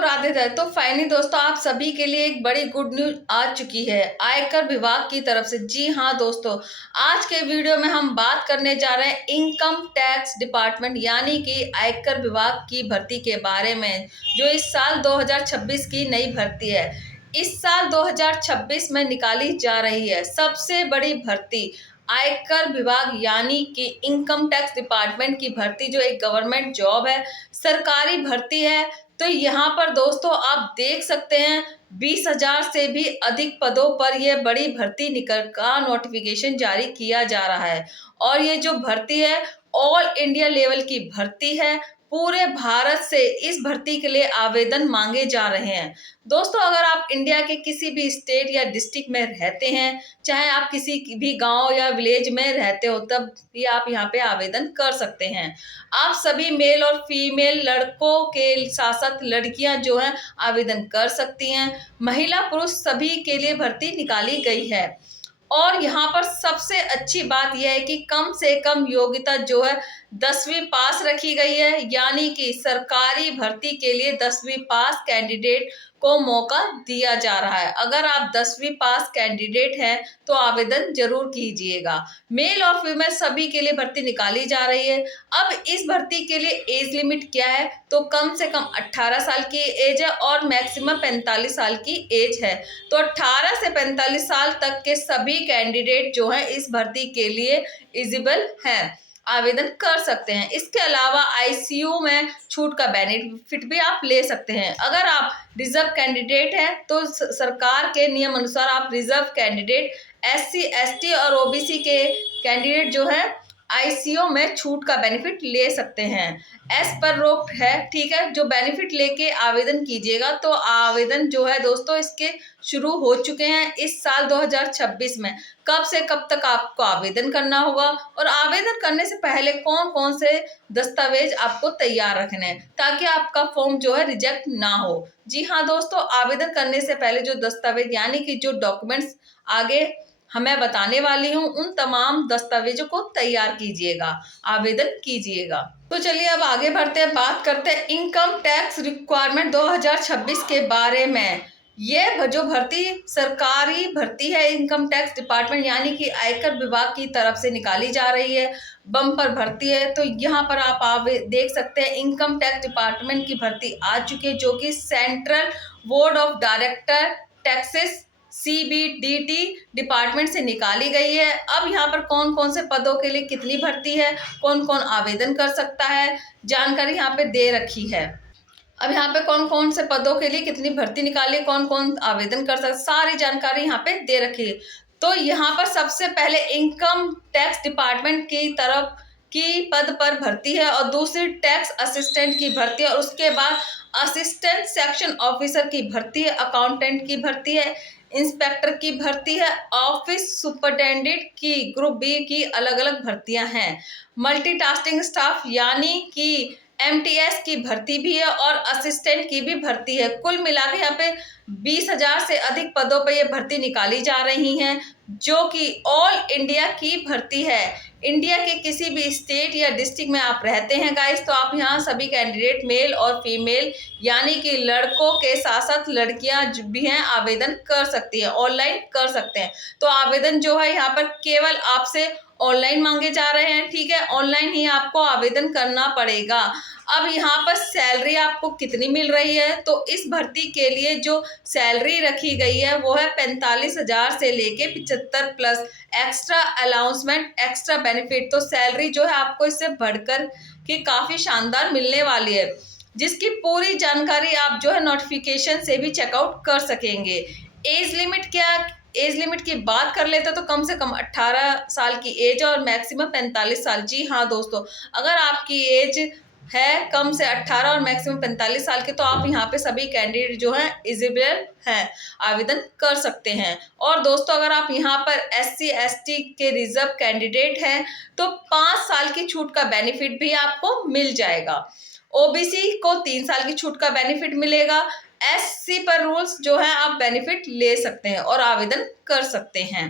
राधे राधे। तो फाइनली दोस्तों, आप सभी के लिए एक बड़ी गुड न्यूज आ चुकी है आयकर विभाग की तरफ से। जी हाँ दोस्तों, आज के वीडियो में हम बात करने जा रहे हैं इनकम टैक्स डिपार्टमेंट यानी कि आयकर विभाग की भर्ती के बारे में, जो इस साल 2026 की नई भर्ती है। इस साल 2026 में निकाली जा रही है सबसे बड़ी भर्ती आयकर विभाग यानी कि इनकम टैक्स डिपार्टमेंट की भर्ती, जो एक गवर्नमेंट जॉब है, सरकारी भर्ती है। तो यहाँ पर दोस्तों आप देख सकते हैं 20,000 से भी अधिक पदों पर यह बड़ी भर्ती निकल का नोटिफिकेशन जारी किया जा रहा है। और ये जो भर्ती है ऑल इंडिया लेवल की भर्ती है। पूरे भारत से इस भर्ती के लिए आवेदन मांगे जा रहे हैं। दोस्तों, अगर आप इंडिया के किसी भी स्टेट या डिस्ट्रिक्ट में रहते हैं, चाहे आप किसी भी गांव या विलेज में रहते हो, तब भी आप यहाँ पे आवेदन कर सकते हैं। आप सभी मेल और फीमेल लड़कों के साथ साथ लड़कियां जो हैं आवेदन कर सकती हैं। महिला पुरुष सभी के लिए भर्ती निकाली गई है। और यहाँ पर सबसे अच्छी बात यह है कि कम से कम योग्यता जो है 10वीं पास रखी गई है, यानी कि सरकारी भर्ती के लिए 10वीं पास कैंडिडेट को मौका दिया जा रहा है। अगर आप 10वीं पास कैंडिडेट हैं तो आवेदन जरूर कीजिएगा। मेल और फीमेल सभी के लिए भर्ती निकाली जा रही है। अब इस भर्ती के लिए एज लिमिट क्या है, तो कम से कम 18 साल की एज है और मैक्सिमम 45 साल की एज है। तो 18 से 45 साल तक के सभी कैंडिडेट जो हैं इस भर्ती के लिए एलिजिबल हैं, आवेदन कर सकते हैं। इसके अलावा आईसीयू में छूट का बेनिफिट भी आप ले सकते हैं। अगर आप रिजर्व कैंडिडेट हैं तो सरकार के नियम अनुसार आप रिजर्व कैंडिडेट, एससी एसटी और ओबीसी के कैंडिडेट जो हैं आईसीयू में छूट का बेनिफिट ले सकते हैं। एस पर रोक है, ठीक है। जो बेनिफिट लेके आवेदन कीजिएगा, तो आवेदन जो है दोस्तों इसके शुरू हो चुके हैं इस साल 2026 में। कब से कब तक आपको आवेदन करना होगा और आवेदन करने से पहले कौन कौन से दस्तावेज आपको तैयार रखने हैं ताकि आपका फॉर्म जो है रिजेक्ट ना हो। जी हाँ दोस्तों, आवेदन करने से पहले जो दस्तावेज यानी कि जो डॉक्यूमेंट्स आगे मैं बताने वाली हूँ, उन तमाम दस्तावेजों को तैयार कीजिएगा, आवेदन कीजिएगा। तो चलिए अब आगे बढ़ते हैं, बात करते हैं इनकम टैक्स रिक्वायरमेंट 2026 के बारे में। ये जो भर्ती सरकारी भर्ती है इनकम टैक्स डिपार्टमेंट यानी कि आयकर विभाग की तरफ से निकाली जा रही है, बम्पर भर्ती है। तो यहाँ पर आप देख सकते हैं इनकम टैक्स डिपार्टमेंट की भर्ती आ चुकी है, जो कि central board of director taxes CBDT department से निकाली गई है। अब यहाँ पर कौन कौन से पदों के लिए कितनी भर्ती है, कौन कौन आवेदन कर सकता है, जानकारी यहाँ पे दे रखी है। अब यहाँ पे कौन कौन से पदों के लिए कितनी भर्ती निकाली, कौन कौन आवेदन कर सकता, सारी जानकारी यहाँ पे दे रखी है। तो यहाँ पर सबसे पहले इनकम टैक्स डिपार्टमेंट की तरफ की पद पर भर्ती है और दूसरी टैक्स असिस्टेंट की भर्ती है और उसके बाद असिस्टेंट सेक्शन ऑफिसर की भर्ती है, अकाउंटेंट की भर्ती है, इंस्पेक्टर की भर्ती है, ऑफिस सुपरटेंडेंट की ग्रुप बी की अलग अलग भर्तियां हैं। मल्टीटास्किंग स्टाफ यानी कि MTS की भर्ती भी है और असिस्टेंट की भी भर्ती है। कुल मिलाकर यहाँ पे 20,000 से अधिक पदों पर यह भर्ती निकाली जा रही हैं, जो कि ऑल इंडिया की भर्ती है। इंडिया के किसी भी स्टेट या डिस्ट्रिक्ट में आप रहते हैं गाइस, तो आप यहाँ सभी कैंडिडेट मेल और फीमेल यानी कि लड़कों के साथ साथ लड़कियां भी हैं आवेदन कर सकती हैं, ऑनलाइन कर सकते हैं। तो आवेदन जो है यहाँ पर केवल आपसे ऑनलाइन मांगे जा रहे हैं, ठीक है। ऑनलाइन ही आपको आवेदन करना पड़ेगा। अब यहाँ पर सैलरी आपको कितनी मिल रही है, तो इस भर्ती के लिए जो सैलरी रखी गई है वो है 45,000 से लेके 75 plus extra announcement, extra benefit. तो सैलरी जो है आपको इससे बढ़कर के काफी शानदार मिलने वाली है, जिसकी पूरी जानकारी आप जो है नोटिफिकेशन से भी चेकआउट कर सकेंगे। एज लिमिट क्या, एज लिमिट की बात कर लेते तो कम से कम 18 साल की एज और मैक्सिमम 45 साल। जी हाँ दोस्तों, अगर आपकी एज है कम से 18 और मैक्सिमम 45 साल के, तो आप यहाँ पे सभी कैंडिडेट जो हैं एलिजिबल हैं, आवेदन कर सकते हैं। और दोस्तों, अगर आप यहाँ पर SC ST के रिजर्व कैंडिडेट हैं तो 5 साल की छूट का बेनिफिट भी आपको मिल जाएगा। OBC को 3 साल की छूट का बेनिफिट मिलेगा। SC पर रूल्स जो है आप बेनिफिट ले सकते हैं और आवेदन कर सकते हैं।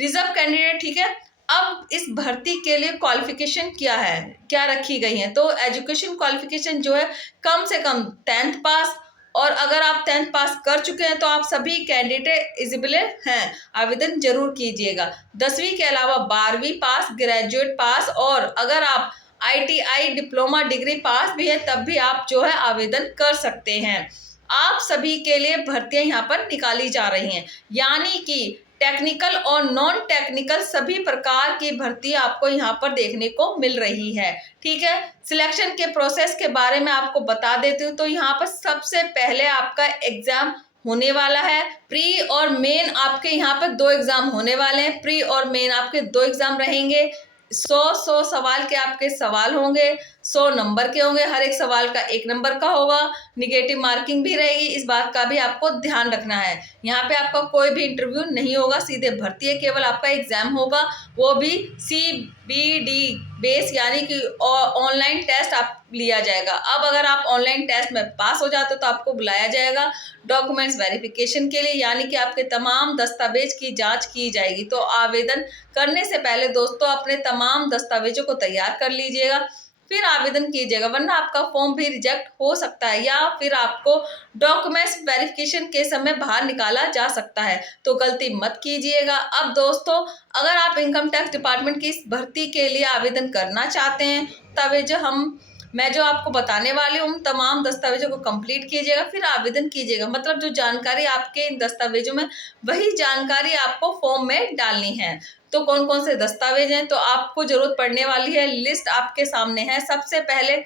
रिजर्व कैंडिडेट, ठीक है। अब इस भर्ती के लिए क्वालिफिकेशन क्या है, क्या रखी गई है, तो एजुकेशन क्वालिफिकेशन जो है कम से कम 10th पास और अगर आप 10th पास कर चुके हैं तो आप सभी कैंडिडेट एलिजिबल हैं, आवेदन जरूर कीजिएगा। 10वीं के अलावा 12वीं पास, ग्रेजुएट पास और अगर आप ITI डिप्लोमा डिग्री पास भी है तब भी आप जो है आवेदन कर सकते हैं। आप सभी के लिए भर्तियां यहाँ पर निकाली जा रही हैं, यानी कि टेक्निकल और नॉन टेक्निकल सभी प्रकार की भर्ती आपको यहाँ पर देखने को मिल रही है। ठीक है, सिलेक्शन के प्रोसेस के बारे में आपको बता देती हूँ। तो यहाँ पर सबसे पहले आपका एग्जाम होने वाला है, प्री और मेन आपके यहाँ पर 2 एग्जाम होने वाले हैं। प्री और मेन आपके 2 एग्जाम रहेंगे। 100 सवाल के आपके सवाल होंगे, 100 नंबर के होंगे, हर एक सवाल का 1 नंबर का होगा। निगेटिव मार्किंग भी रहेगी, इस बात का भी आपको ध्यान रखना है। यहाँ पे आपका कोई भी इंटरव्यू नहीं होगा, सीधे भर्ती है, केवल आपका एग्जाम होगा, वो भी CBD बेस यानी कि ऑनलाइन टेस्ट आप लिया जाएगा। अब अगर आप ऑनलाइन टेस्ट में पास हो जाते हो तो आपको बुलाया जाएगा डॉक्यूमेंट्स वेरिफिकेशन के लिए, यानी कि आपके तमाम दस्तावेज की जांच की जाएगी। तो आवेदन करने से पहले दोस्तों अपने तमाम दस्तावेजों को तैयार कर लीजिएगा, फिर आवेदन कीजिएगा, वरना आपका फॉर्म भी रिजेक्ट हो सकता है या फिर आपको डॉक्यूमेंट्स वेरिफिकेशन के समय बाहर निकाला जा सकता है। तो गलती मत कीजिएगा। अब दोस्तों अगर आप इनकम टैक्स डिपार्टमेंट की इस भर्ती के लिए आवेदन करना चाहते हैं, तब मैं जो आपको बताने वाली हूँ तमाम दस्तावेजों को कंप्लीट कीजिएगा, फिर आवेदन कीजिएगा। मतलब जो जानकारी आपके इन दस्तावेजों में, वही जानकारी आपको फॉर्म में डालनी है। तो कौन कौन से दस्तावेज हैं, तो आपको जरूरत पड़ने वाली है, लिस्ट आपके सामने है। सबसे पहले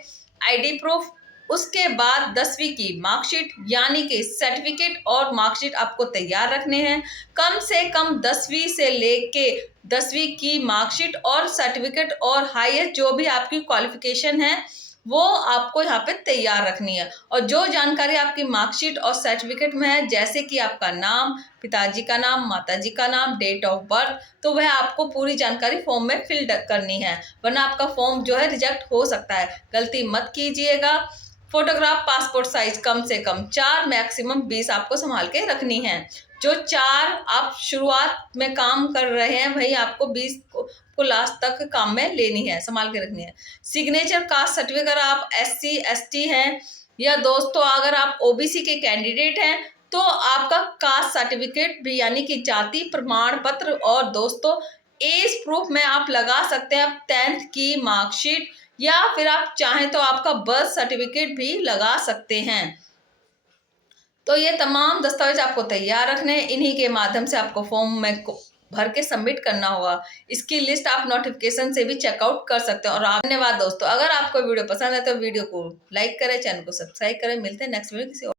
ID प्रूफ, उसके बाद 10वीं की मार्कशीट यानी कि सर्टिफिकेट और मार्कशीट आपको तैयार रखने हैं। कम से कम 10वीं से लेके 10वीं की मार्कशीट और सर्टिफिकेट और हाईएस्ट जो भी आपकी क्वालिफिकेशन है वो आपको यहाँ पे तैयार रखनी है। और जो जानकारी आपकी मार्कशीट और सर्टिफिकेट में है, जैसे कि आपका नाम, पिताजी का नाम, माताजी का नाम, डेट ऑफ बर्थ, तो वह आपको पूरी जानकारी फॉर्म में फिल करनी है, वरना आपका फॉर्म जो है रिजेक्ट हो सकता है। गलती मत कीजिएगा। फोटोग्राफ पासपोर्ट साइज कम से कम 4, मैक्सिमम 20 आपको संभाल के रखनी है। जो 4 आप शुरुआत में काम कर रहे हैं, वही आपको 20 को लास्ट तक काम में लेनी है, संभाल के रखनी है। सिग्नेचर कास्ट सर्टिफिकेट, अगर आप SC ST हैं या दोस्तों अगर आप OBC के कैंडिडेट हैं तो आपका कास्ट सर्टिफिकेट भी यानी कि जाति प्रमाण पत्र, और दोस्तों एज प्रूफ में आप लगा सकते हैं 10th की मार्कशीट, या फिर आप चाहें तो आपका बर्थ सर्टिफिकेट भी लगा सकते हैं। तो ये तमाम दस्तावेज आपको तैयार रखने हैं, इन्हीं के माध्यम से आपको फॉर्म में भर के सबमिट करना होगा। इसकी लिस्ट आप नोटिफिकेशन से भी चेकआउट कर सकते हैं। और धन्यवाद दोस्तों, अगर आपको वीडियो पसंद है तो वीडियो को लाइक करें, चैनल को सब्सक्राइब करें। मिलते हैं नेक्स्ट वीडियो किसी और